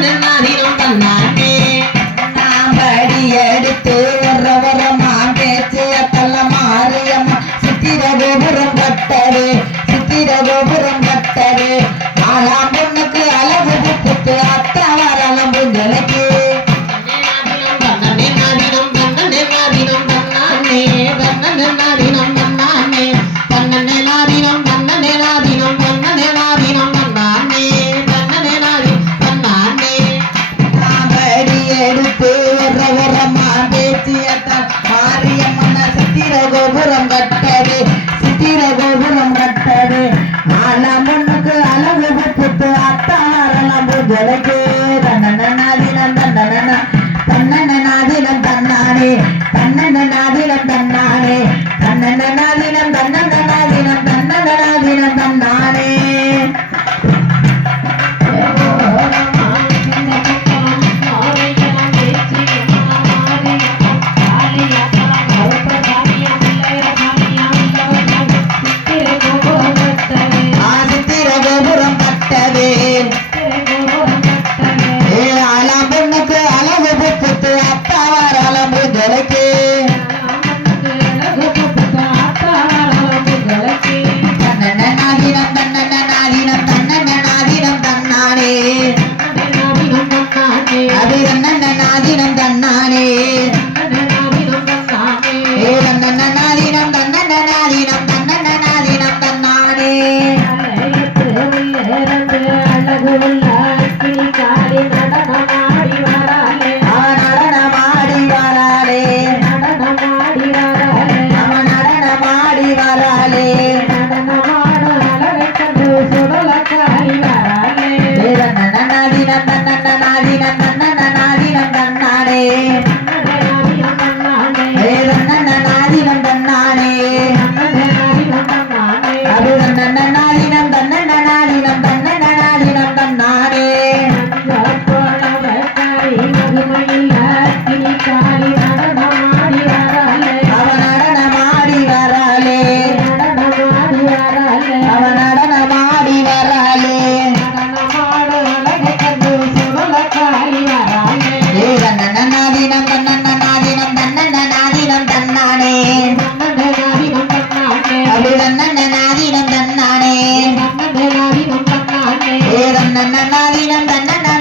Nana. கோபுரம் கட்டது சித்திர கோபுரம் கட்டது ஆலாம் பொண்ணுக்கு அழகு புத்து அத்தாரலாம் புதுலக்கு தன்னனாதினம் தன்னனா தன்னனாதினம் தன்னானே. தன்னனாதினம் தன்ன தினம் தன்ன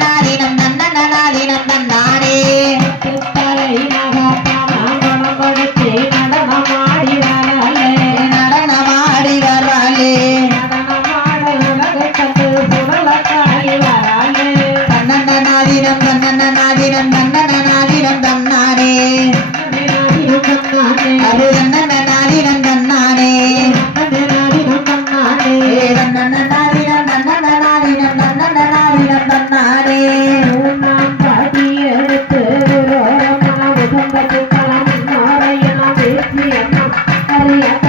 மன்னாரே நாம் பாடி எடுத்து உரோமா உதம்பத்து தாம் நாரையனா வேசியம்மா அறியத்த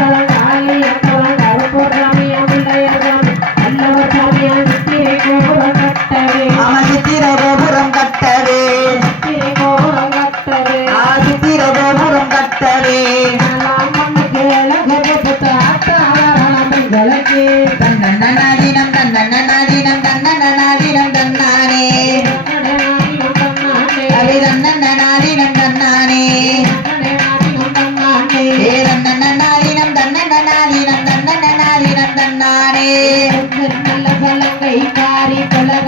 కారి